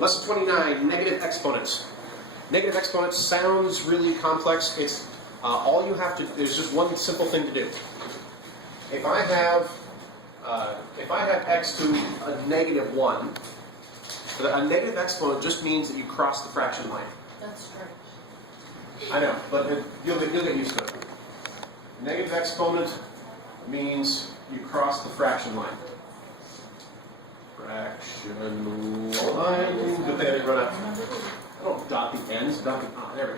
Lesson 29, negative exponents. Negative exponents sounds really complex. It's all you have to. There's just one simple thing to do. If I have x to a -1, a negative exponent just means that you cross the fraction line. That's strange. I know, but you'll get used to it. Negative exponent means you cross the fraction line. Fraction line. Good thing I didn't run out. I don't dot the ends. Dot the there we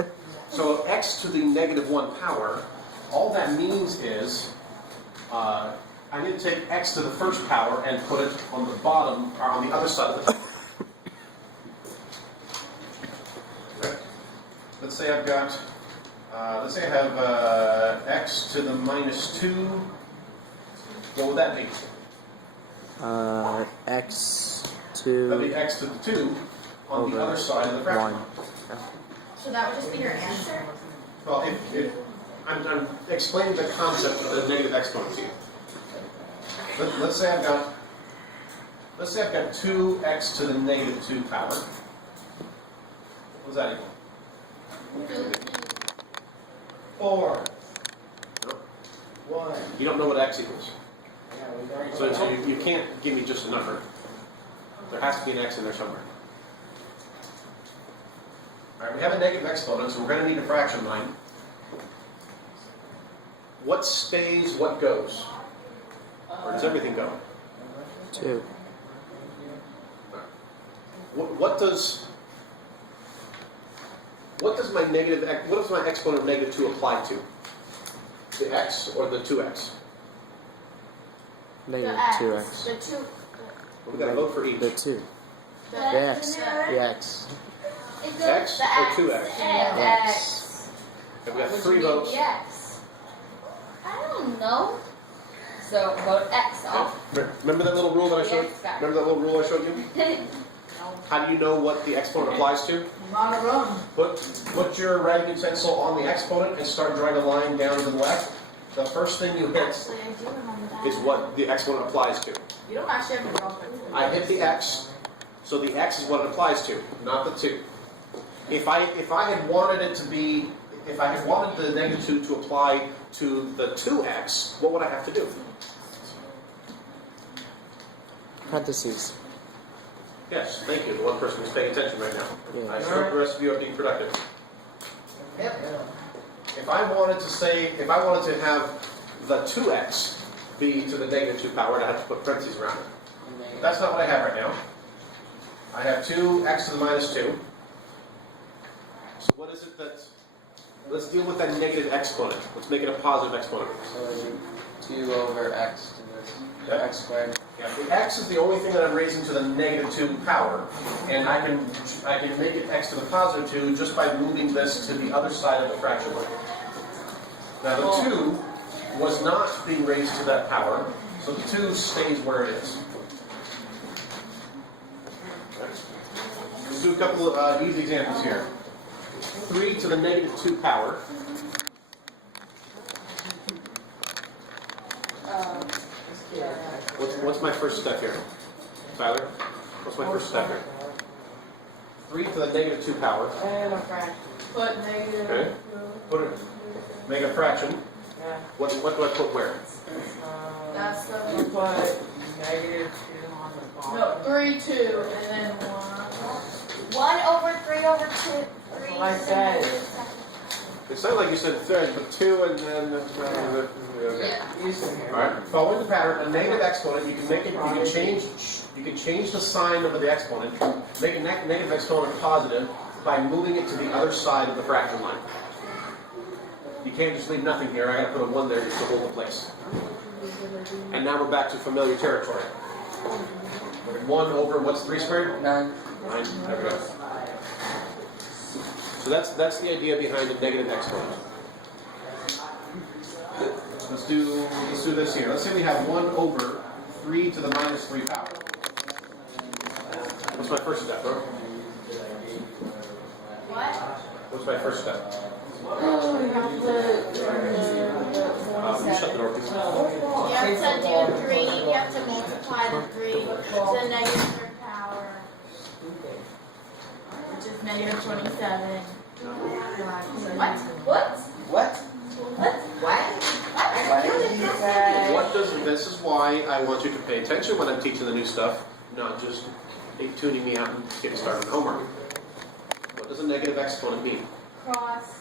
go. So x to the -1 power. All that means is I need to take x to the first power and put it on the bottom or on the other side of the. Okay. Let's say I've got. Let's say I have x to the -2. What would that be? X to... That'd be x to the 2 on the other side of the fraction. So that would just be your answer? Well, if I'm explaining the concept of the negative exponents here. Let's say I've got 2x to the -2 power. What does that equal? 4. No. 1. You don't know what x equals. So you can't give me just a number. There has to be an x in there somewhere. Alright, we have a negative exponent, so we're going to need a fraction line. What stays, what goes? Where does everything go? 2. What does my what does my exponent of -2 apply to? The x or the 2x? Negative The 2x. X. The 2. We've got to vote for each. The 2. The The x. The x. X or 2x? X. Okay, we got 3 votes. Yes. I don't know. So vote X off. Remember that little rule that I showed? Yes, got it. Remember that little rule I showed you? How do you know what the exponent applies to? Not a run. Put your writing utensil on the exponent and start drawing a line down to the left. The first thing you hit Actually, I do remember that. is what the exponent applies to. You don't actually have to draw it. I hit the x, so the x is what it applies to, not the 2. If I had wanted it to be, if I had wanted the -2 to apply to the 2x, what would I have to do? Parentheses. Yes, thank you. The one person who's paying attention right now. Yeah. I sure hope the rest of you are being productive. Yep. If I wanted to have the 2x be to the -2 power, I'd have to put parentheses around it. That's not what I have right now. I have 2x to the -2. So what is it that... Let's deal with that negative exponent. Let's make it a positive exponent. So 2 over x to the x squared. Yeah, the x is the only thing that I'm raising to the -2 power, and I can make it x to the +2 just by moving this to the other side of the fraction line. Now the 2 was not being raised to that power, so the 2 stays where it is. Let's do a couple of easy examples here. 3 to the -2 power. What's my first step here? Tyler? What's my first step here? 3 to the -2 power. And a fraction. Put negative. Okay. Put it. Make a fraction. Yeah. What do I put where? That's the You put -2 on the bottom. No, 3, 2, and then 1. 1 over 3 over 2. 3 Like that. It sounded like you said 3, but 2 and then... okay. Yeah. Alright, following the pattern, a negative exponent, you can make it, you can change the sign of the exponent, make a negative exponent positive by moving it to the other side of the fraction line. You can't just leave nothing here, I gotta put a 1 there just to hold the place. And now we're back to familiar territory. 1 over, what's 3 squared? 9. 9, there we go. So that's the idea behind the negative exponent. Let's do this here. Let's say we have 1 over 3 to the -3 power. What's my first step, bro? What? What's my first step? Oh, you have to You shut the door, please. You have to do 3, you have to multiply the 3 to the -3rd power. is negative 27. What? What? What? What? Why did you say? What does, this is why I want you to pay attention when I'm teaching the new stuff, not just tuning me out and getting started on homework. What does a negative exponent mean? Cross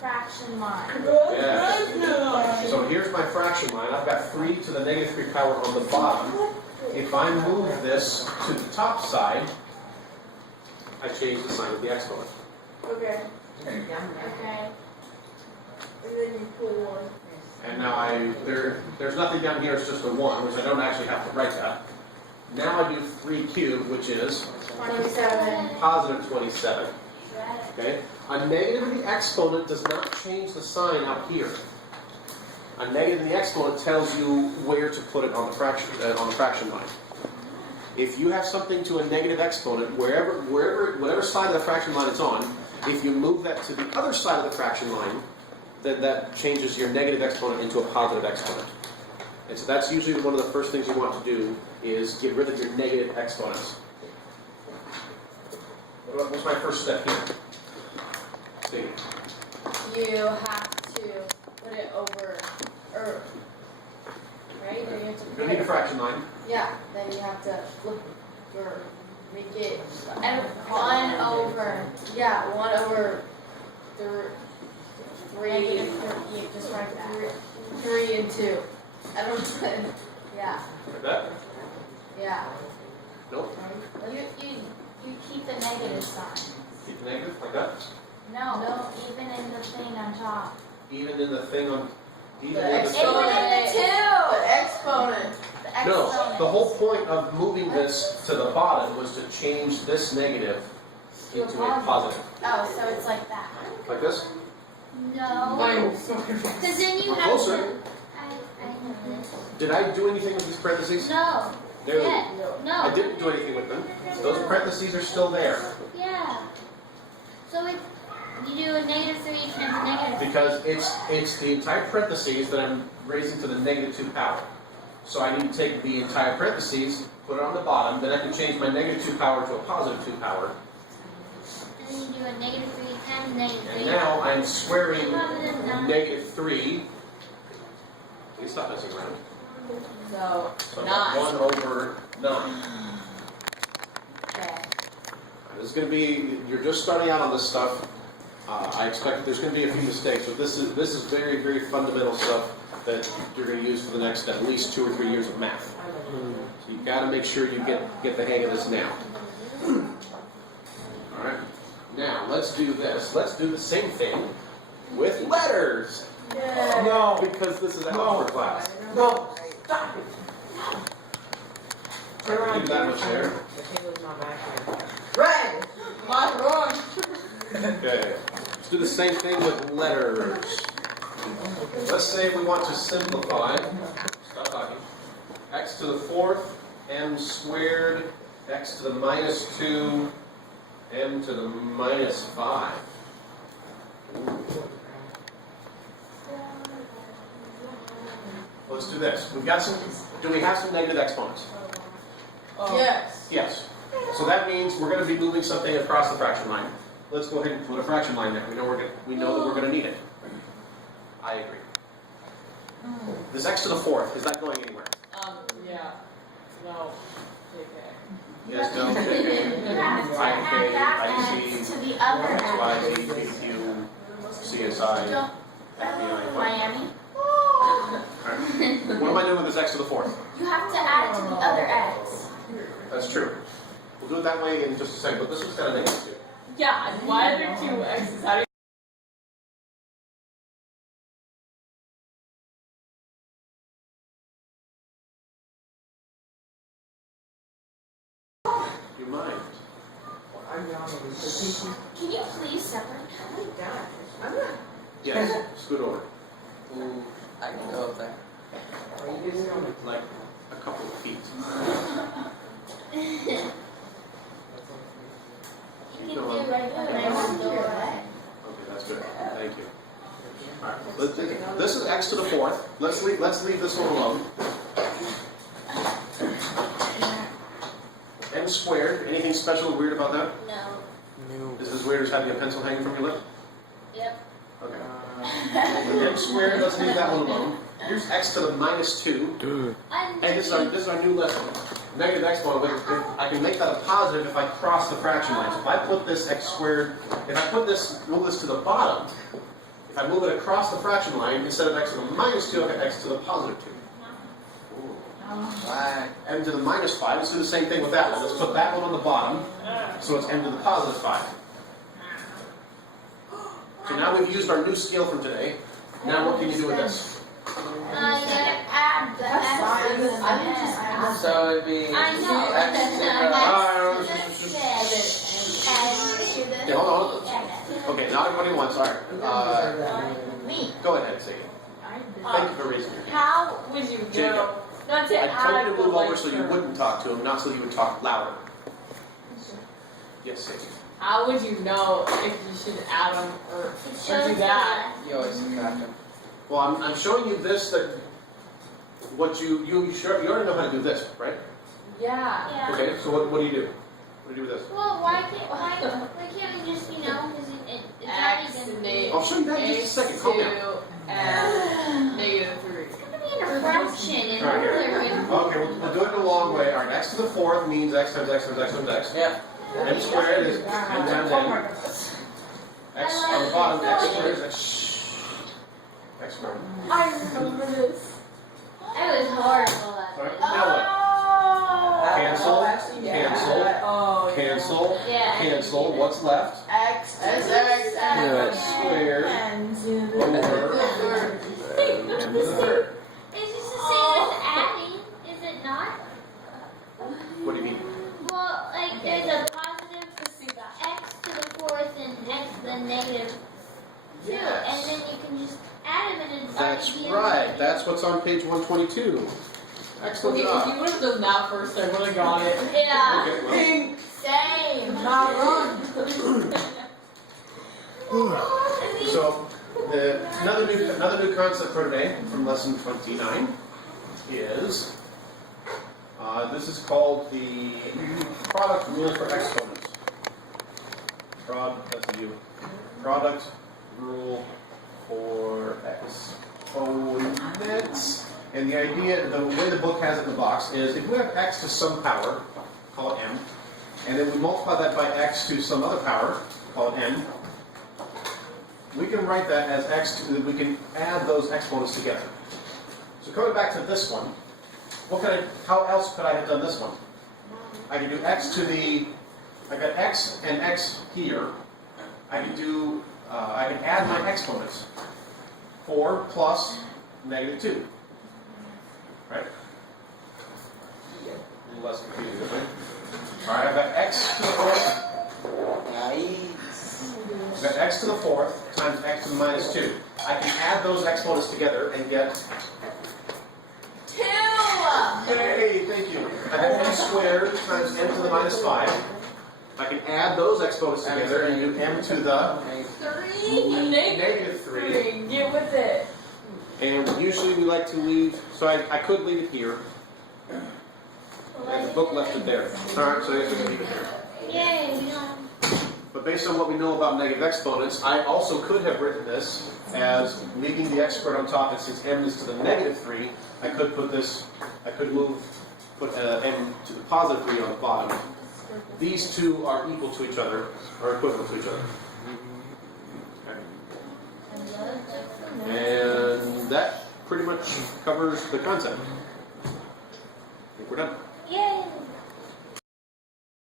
fraction line. Yes. So here's my fraction line. I've got 3 to the negative 3 power on the bottom. If I move this to the top side, I change the sign of the exponent. Okay. Okay. And then you pull one. And now there's nothing down here, it's just a 1, which I don't actually have to write that. Now I do 3 cubed, which is 27. positive 27. Okay? A negative in the exponent does not change the sign up here. A negative in the exponent tells you where to put it on the fraction line. If you have something to a negative exponent, whatever side of the fraction line it's on, if you move that to the other side of the fraction line, then that changes your negative exponent into a positive exponent. And so that's usually one of the first things you want to do is get rid of your negative exponents. What's my first step here? See. You have to put it over, right? Or you have to You're going to need a fraction line. Yeah, then you have to flip or make it 1 over. Yeah, 1 over 3. Negative 3. You just write that. 3 and 2. I don't know. Yeah. Like that? Yeah. Nope. You keep the negative sign. Keep the negative, like that? No, even in the thing on top. Even in the thing on... Even The in the... The exponent. No, the whole point of moving this to the bottom was to change this negative into a positive. Oh, so it's like that. Like this? No. Because then you have Closer. to. I know this. Did I do anything with these parentheses? No. No. Yeah. No. I didn't do anything with them. Those parentheses are still there. Yeah. So it's you do a negative 3 and a negative 3. Because it's the entire parentheses that I'm raising to the negative 2 power. So I need to take the entire parentheses, put it on the bottom, then I can change my negative 2 power to a positive 2 power. And then you do a negative 3 times negative 3. And now I'm squaring negative 3. Please stop messing around. So, So 1 over 9. Okay. This is going to be, you're just starting out on this stuff. I expect there's going to be a few mistakes, but this is very, very fundamental stuff that you're going to use for the next at least 2 or 3 years of math. So you've got to make sure you get the hang of this now. All right. Now let's do this. Let's do the same thing with letters. No. Because this is algebra class. No. Stop it. I don't leave that much there. The table's not back here. Red. What's wrong? Okay. Let's do the same thing with letters. Let's say we want to simplify. Stop talking. X to the 4th, m squared, x to the minus 2, m to the minus 5. Let's do this. We've got some. Do we have some negative exponents? Yes. Yes. So that means we're going to be moving something across the fraction line. Let's go ahead and put a fraction line there. We know that we're going to need it. I agree. This x to the 4th, is that going anywhere? Yeah. No. Yes, no, You have to add that x to the other X, Y, x. Z, P, Q, CSI, Don't. FBI. Miami. Alright. What am I doing with this x to the 4th? You have to add it to the other x. That's true. We'll do it that way in just a second, but this one's got a negative 2. Yeah, and why are there 2 x's? How do you... Do you mind? Can you please separate? Yes, scoot over. Ooh, I can go up there. Like a couple of feet. You can Go do on. right there. Okay, that's good. Thank you. Alright, this is x to the 4th. Let's leave this one alone. m squared. Anything special or weird about that? No. No. Is this weird as having a pencil hanging from your lip? Yep. Okay. M squared, let's leave that one alone. Here's x to the minus 2. Dude. And this is our new lesson. Negative exponent, I can make that a positive if I cross the fraction line. So if I put this x squared, if I put this, move this to the bottom, if I move it across the fraction line, instead of x to the minus 2, I get x to the positive 2. Right. M to the minus 5, let's do the same thing with that one. Let's put that one on the bottom, so it's m to the positive 5. So now we've used our new scale from today. Now what can you do with this? You gotta add the x. So it'd be I know. x to Okay, hold on. Okay, not everybody wants. All right. Me. Go ahead, say it. Thank you for raising your hand. How would you Jacob. know? Not to I add, told you to but move like over so you wouldn't talk to him, not so you would talk louder. Yes, say it. How would you know if you should add them or do that? You always subtract them. Well, I'm showing you this that what you already know how to do this, right? Yeah. Yeah. Okay, so what do you do? What do you do with this? Well, why can't we just, because it's already X been. negative I'll show you that in just a second. Calm down. 2 and negative 3. It's gonna be in a fraction in All right, here. order. Okay, we'll do it in a long way. All right, x to the 4th means x times x times x times x. Yeah. M squared is m times n. X on the bottom, x squared is x. X squared. I remember this. That was horrible. All right, now what? Cancel, cancel, Oh, cancel, Yeah. cancel. What's left? X X squared over m to the 3rd. It's just the same as adding, is it not? What do you mean? Well, like there's a positive x to the 4th and x to the negative 2, Yes. and then you can just add them and it's That's already right. That's what's on page 122. Excellent Okay, if job. you would have done that first, I would have got it. Yeah. Okay, well, Same. Not wrong. so another new concept for today from lesson 29 is this is called the product rule for exponents. Product rule for exponents. And the idea, the way the book has it in the box is if we have x to some power, call it m, and then we multiply that by x to some other power, call it n, we can write that as x to, we can add those exponents together. So coming back to this one, how else could I have done this one? I could do x to the, I got x and x here. I could do, I can add my exponents. 4 plus negative 2. Right? A little less confusing, isn't it? Alright, I've got x to the 4th. Nice. I've got x to the 4th times x to the minus 2. I can add those exponents together and get 2. hey, thank you. I have m squared times m to the minus 5. I can add those exponents together and do m to the 3. negative 3. Get with it. And usually we like to leave, so I could leave it here. And the book left it there. Alright, so I guess we can leave it there. Yay. But based on what we know about negative exponents, I also could have written this as leaving the x squared on top, and since m is to the negative 3, I could put this, I could put m to the positive 3 on the bottom. These two are equal to each other, or equivalent to each other. Okay. And that pretty much covers the concept. I think we're done.